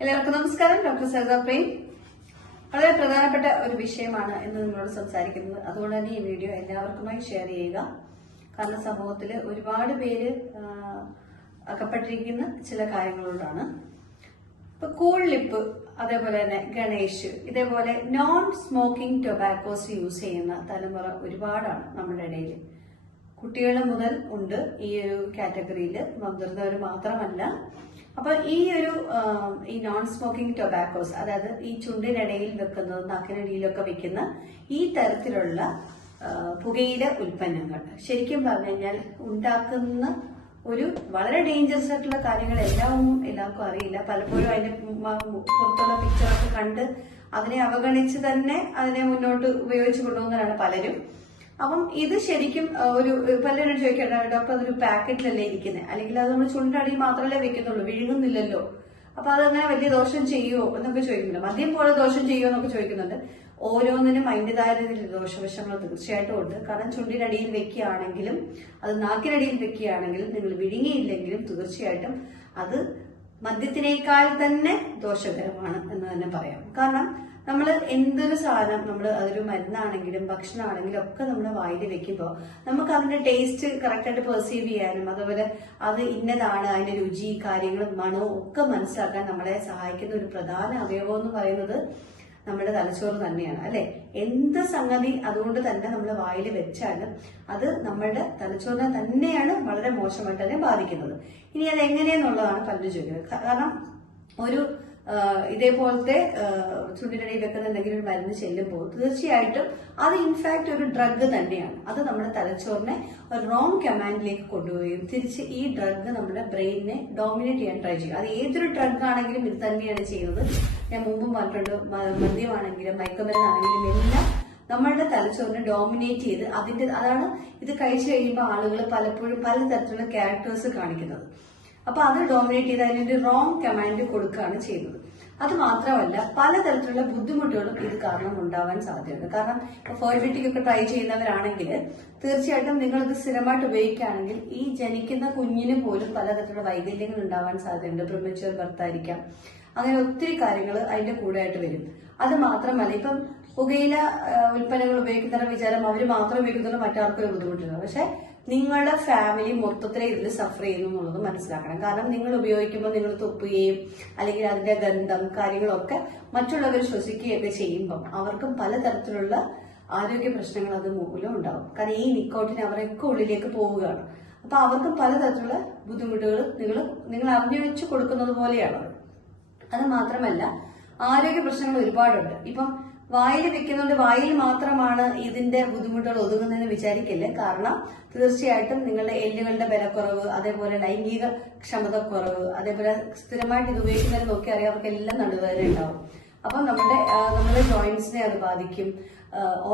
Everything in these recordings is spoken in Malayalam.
എല്ലാവർക്കും നമസ്കാരം. ഡോക്ടർ സരിത പ്രേം. വളരെ പ്രധാനപ്പെട്ട ഒരു വിഷയമാണ് എന്ന് നിങ്ങളോട് സംസാരിക്കുന്നത്. അതുകൊണ്ട് തന്നെ ഈ വീഡിയോ എല്ലാവർക്കുമായി ഷെയർ ചെയ്യുക. കാരണം സമൂഹത്തിൽ ഒരുപാട് പേര് അകപ്പെട്ടിരിക്കുന്ന ചില കാര്യങ്ങളോടാണ്. ഇപ്പൊ ലിപ്പ് അതേപോലെ തന്നെ ഗണേഷ് ഇതേപോലെ നോൺ സ്മോക്കിംഗ് ടൊബാക്കോസ് യൂസ് ചെയ്യുന്ന തലമുറ ഒരുപാടാണ് നമ്മുടെ ഇടയിൽ കുട്ടികൾ മുതൽ ഉണ്ട് ഈ ഒരു കാറ്റഗറിയിൽ മുതിർന്നവർ മാത്രമല്ല അപ്പൊ ഈ ഒരു ഈ നോൺ സ്മോക്കിംഗ് ടൊബാക്കോസ് അതായത് ഈ ചുണ്ടിനിടയിൽ വെക്കുന്നത് നാക്കിനടിയിലൊക്കെ വെക്കുന്ന ഈ തരത്തിലുള്ള പുകയില ഉൽപ്പന്നങ്ങൾ. ശരിക്കും പറഞ്ഞു കഴിഞ്ഞാൽ ഉണ്ടാക്കുന്ന ഒരു വളരെ ഡേഞ്ചറസ് ആയിട്ടുള്ള കാര്യങ്ങൾ എല്ലാം എല്ലാവർക്കും അറിയില്ല. പലപ്പോഴും അതിന്റെ പുറത്തുള്ള പിക്ചറൊക്കെ കണ്ട് അതിനെ അവഗണിച്ച് തന്നെ അതിനെ മുന്നോട്ട് ഉപയോഗിച്ച് കൊണ്ടുപോകുന്നവരാണ് പലരും. അപ്പം ഇത് ശരിക്കും ഒരു പലരും ചോദിക്കട്ടെ ഡോക്ടർ അതൊരു പാക്കറ്റിലല്ലേ ഇരിക്കുന്നത് അല്ലെങ്കിൽ അത് നമ്മൾ ചുണ്ടടി മാത്രമല്ലേ വെക്കുന്നുള്ളൂ വിഴുങ്ങുന്നില്ലല്ലോ. അപ്പൊ അതങ്ങനെ വലിയ ദോഷം ചെയ്യുമോ എന്നൊക്കെ ചോദിക്കുന്നുണ്ട്. മദ്യം പോലെ ദോഷം ചെയ്യുമോ എന്നൊക്കെ ചോദിക്കുന്നുണ്ട്. ഓരോന്നിനും അതിന്റെതായ രീതിയിൽ ദോഷവശങ്ങൾ തീർച്ചയായിട്ടും ഉണ്ട്. കാരണം ചുണ്ടിനടിയിൽ വെക്കുകയാണെങ്കിലും അത് നാക്കിനടിയിൽ വെക്കുകയാണെങ്കിലും നിങ്ങൾ വിഴുങ്ങിയില്ലെങ്കിലും തീർച്ചയായിട്ടും അത് മദ്യത്തിനേക്കാൾ തന്നെ ദോഷകരമാണ് എന്ന് തന്നെ പറയാം. കാരണം നമ്മൾ എന്തൊരു സാധനം നമ്മൾ അതൊരു മരുന്നാണെങ്കിലും ഭക്ഷണമാണെങ്കിലും ഒക്കെ നമ്മൾ വായിൽ വെക്കുമ്പോൾ നമുക്ക് അതിന്റെ ടേസ്റ്റ് കറക്റ്റായിട്ട് പെർസീവ് ചെയ്യാനും അതുപോലെ അത് ഇന്നതാണ് അതിന്റെ രുചി കാര്യങ്ങളും മണവും ഒക്കെ മനസ്സിലാക്കാൻ നമ്മളെ സഹായിക്കുന്ന ഒരു പ്രധാന അവയവം എന്ന് പറയുന്നത് നമ്മുടെ തലച്ചോറ് തന്നെയാണ് അല്ലെ? എന്ത് സംഗതി അതുകൊണ്ട് തന്നെ നമ്മൾ വായിൽ വെച്ചാലും അത് നമ്മളുടെ തലച്ചോറിനെ തന്നെയാണ് വളരെ മോശമായിട്ട് തന്നെ ബാധിക്കുന്നത്. ഇനി അത് എങ്ങനെയെന്നുള്ളതാണ് പലരും ചോദിക്കുന്നത്. കാരണം ഒരു ഇതേപോലത്തെ ചുണ്ടിനടിയിൽ വെക്കുന്ന എന്തെങ്കിലും ഒരു മരുന്ന് ചെല്ലുമ്പോൾ തീർച്ചയായിട്ടും അത് ഇൻഫാക്ട് ഒരു ഡ്രഗ് തന്നെയാണ്. അത് നമ്മുടെ തലച്ചോറിനെ ഒരു റോങ് കമാൻഡിലേക്ക് കൊണ്ടുപോവുകയും തിരിച്ച് ഈ ഡ്രഗ് നമ്മുടെ ബ്രെയിനിനെ ഡോമിനേറ്റ് ചെയ്യാൻ ട്രൈ ചെയ്യും. അത് ഏതൊരു ഡ്രഗ് ആണെങ്കിലും ഇത് തന്നെയാണ് ചെയ്യുന്നത്. ഞാൻ മുമ്പും പറഞ്ഞിട്ടുണ്ട് മദ്യമാണെങ്കിലും മയക്കുമരുന്നാണെങ്കിലും എല്ലാം നമ്മളുടെ തലച്ചോറിനെ ഡോമിനേറ്റ് ചെയ്ത് അതിന്റെ അതാണ് ഇത് കഴിച്ചു കഴിയുമ്പോൾ ആളുകൾ പലപ്പോഴും പലതരത്തിലുള്ള ക്യാരക്ടേഴ്സ് കാണിക്കുന്നത്. അപ്പൊ അത് ഡോമിനേറ്റ് ചെയ്ത് അതിനൊരു റോങ് കമാൻഡ് കൊടുക്കുകയാണ് ചെയ്യുന്നത്. അത് മാത്രമല്ല പലതരത്തിലുള്ള ബുദ്ധിമുട്ടുകളും ഇത് കാരണം ഉണ്ടാവാൻ സാധ്യതയുണ്ട്. കാരണം ഫെർട്ടിലിറ്റിക്ക് ഒക്കെ ട്രൈ ചെയ്യുന്നവരാണെങ്കിൽ തീർച്ചയായിട്ടും നിങ്ങൾ ഇത് സ്ഥിരമായിട്ട് ഉപയോഗിക്കുകയാണെങ്കിൽ ഈ ജനിക്കുന്ന കുഞ്ഞിന് പോലും പലതരത്തിലുള്ള വൈകല്യങ്ങൾ ഉണ്ടാവാൻ സാധ്യതയുണ്ട്. പ്രിമച്വർ ഭർത്തായിരിക്കാം അങ്ങനെ ഒത്തിരി കാര്യങ്ങൾ അതിന്റെ കൂടെ ആയിട്ട് വരും. അത് മാത്രമല്ല ഇപ്പം പുകയില ഉൽപ്പന്നങ്ങൾ ഉപയോഗിക്കുന്നവരുടെ വിചാരം അവർ മാത്രം ഉപയോഗിക്കുന്നവർ മറ്റാർക്കും ബുദ്ധിമുട്ടില്ല. പക്ഷെ നിങ്ങളുടെ ഫാമിലി മൊത്തത്തിൽ ഇതിൽ സഫർ ചെയ്യുന്നു എന്നുള്ളത് മനസ്സിലാക്കണം. കാരണം നിങ്ങൾ ഉപയോഗിക്കുമ്പോൾ നിങ്ങൾ തുപ്പുകയും അല്ലെങ്കിൽ അതിന്റെ ഗന്ധം കാര്യങ്ങളൊക്കെ മറ്റുള്ളവർ ശ്വസിക്കുകയൊക്കെ ചെയ്യുമ്പം അവർക്കും പലതരത്തിലുള്ള ആരോഗ്യ പ്രശ്നങ്ങൾ അത് മൂലം ഉണ്ടാവും. കാരണം ഈ നിക്കോട്ടിന് അവരൊക്കെ ഉള്ളിലേക്ക് പോവുകയാണ്. അപ്പൊ അവർക്കും പലതരത്തിലുള്ള ബുദ്ധിമുട്ടുകൾ നിങ്ങൾ നിങ്ങൾ വെച്ച് കൊടുക്കുന്നത് പോലെയാണ്. അത് മാത്രമല്ല ആരോഗ്യ പ്രശ്നങ്ങൾ ഒരുപാടുണ്ട്. ഇപ്പം വായിൽ വെക്കുന്നുണ്ട് വായിൽ മാത്രമാണ് ഇതിന്റെ ബുദ്ധിമുട്ടുകൾ ഒതുങ്ങുന്നതെന്ന് വിചാരിക്കില്ല. കാരണം തീർച്ചയായിട്ടും നിങ്ങളുടെ എല്ലുകളുടെ ബലക്കുറവ് അതേപോലെ ലൈംഗിക ക്ഷമതക്കുറവ് അതേപോലെ സ്ഥിരമായിട്ട് ഇത് ഉപയോഗിക്കുന്നവരെ നോക്കി അറിയാം അവർക്ക് എല്ലാം നടുവേദന ഉണ്ടാവും. അപ്പം നമ്മുടെ നമ്മുടെ ജോയിന്റ്സിനെ അത് ബാധിക്കും.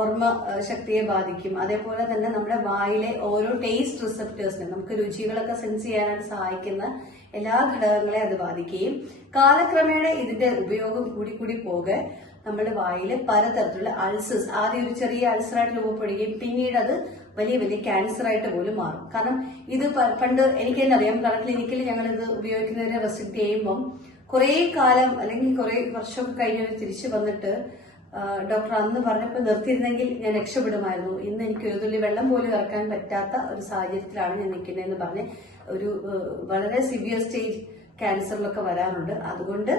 ഓർമ്മ ശക്തിയെ ബാധിക്കും. അതേപോലെ തന്നെ നമ്മുടെ വായിലെ ഓരോ ടേസ്റ്റ് റിസപ്റ്റേഴ്സിനെ നമുക്ക് രുചികളൊക്കെ സെൻസ് ചെയ്യാനായിട്ട് സഹായിക്കുന്ന എല്ലാ ഘടകങ്ങളെ അത് ബാധിക്കുകയും കാലക്രമേണ ഇതിന്റെ ഉപയോഗം കൂടി കൂടി പോകെ നമ്മുടെ വായിൽ പലതരത്തിലുള്ള അൾസേഴ്സ് ആദ്യം ഒരു ചെറിയ അൾസറായിട്ട് രൂപപ്പെടുകയും പിന്നീട് അത് വലിയ വലിയ ക്യാൻസർ ആയിട്ട് പോലും മാറും. കാരണം ഇത് പണ്ട് എനിക്ക് തന്നെ അറിയാം കാരണം ക്ലിനിക്കിൽ ഞങ്ങൾ ഇത് ഉപയോഗിക്കുന്നവരെ റെസ്ട്രിക്ട് ചെയ്യുമ്പം കുറേ കാലം അല്ലെങ്കിൽ കുറേ വർഷം കഴിഞ്ഞവർ തിരിച്ചു വന്നിട്ട് ഡോക്ടർ അന്ന് പറഞ്ഞപ്പോൾ നിർത്തിയിരുന്നെങ്കിൽ ഞാൻ രക്ഷപ്പെടുമായിരുന്നു. ഇന്ന് എനിക്ക് ഒരു തുള്ളി വെള്ളം പോലും ഇറക്കാൻ പറ്റാത്ത ഒരു സാഹചര്യത്തിലാണ് ഞാൻ നിൽക്കുന്നതെന്ന് പറഞ്ഞ് ഒരു വളരെ സിവിയർ സ്റ്റേജ് ക്യാൻസറിലൊക്കെ വരാറുണ്ട് അതുകൊണ്ട്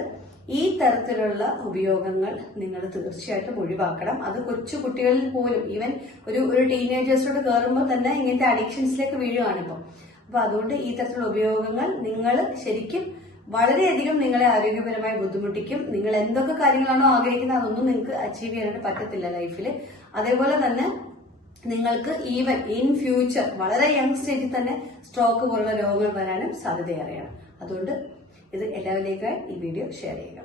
ഈ തരത്തിലുള്ള ഉപയോഗങ്ങൾ നിങ്ങൾ തീർച്ചയായിട്ടും ഒഴിവാക്കണം. അത് കൊച്ചു കുട്ടികളിൽ പോലും ഈവൻ ഒരു ഒരു ടീനേജേഴ്സിലോട് കയറുമ്പോൾ തന്നെ ഇങ്ങനത്തെ അഡിക്ഷൻസിലേക്ക് വീഴുകയാണ് ഇപ്പം. അപ്പൊ അതുകൊണ്ട് ഈ തരത്തിലുള്ള ഉപയോഗങ്ങൾ നിങ്ങൾ ശരിക്കും വളരെയധികം നിങ്ങളെ ആരോഗ്യപരമായി ബുദ്ധിമുട്ടിക്കും. നിങ്ങൾ എന്തൊക്കെ കാര്യങ്ങളാണോ ആഗ്രഹിക്കുന്നത് അതൊന്നും നിങ്ങൾക്ക് അച്ചീവ് ചെയ്യാനായിട്ട് പറ്റത്തില്ല ലൈഫിൽ അതേപോലെ തന്നെ നിങ്ങൾക്ക് ഈവൻ ഇൻ ഫ്യൂച്ചർ വളരെ യങ് സ്റ്റേജിൽ തന്നെ സ്ട്രോക്ക് പോലുള്ള രോഗങ്ങൾ വരാനും സാധ്യതയേറെയാണ്. അതുകൊണ്ട് ഇത് എല്ലാവരിലേക്കായി ഈ വീഡിയോ ഷെയർ ചെയ്യുക.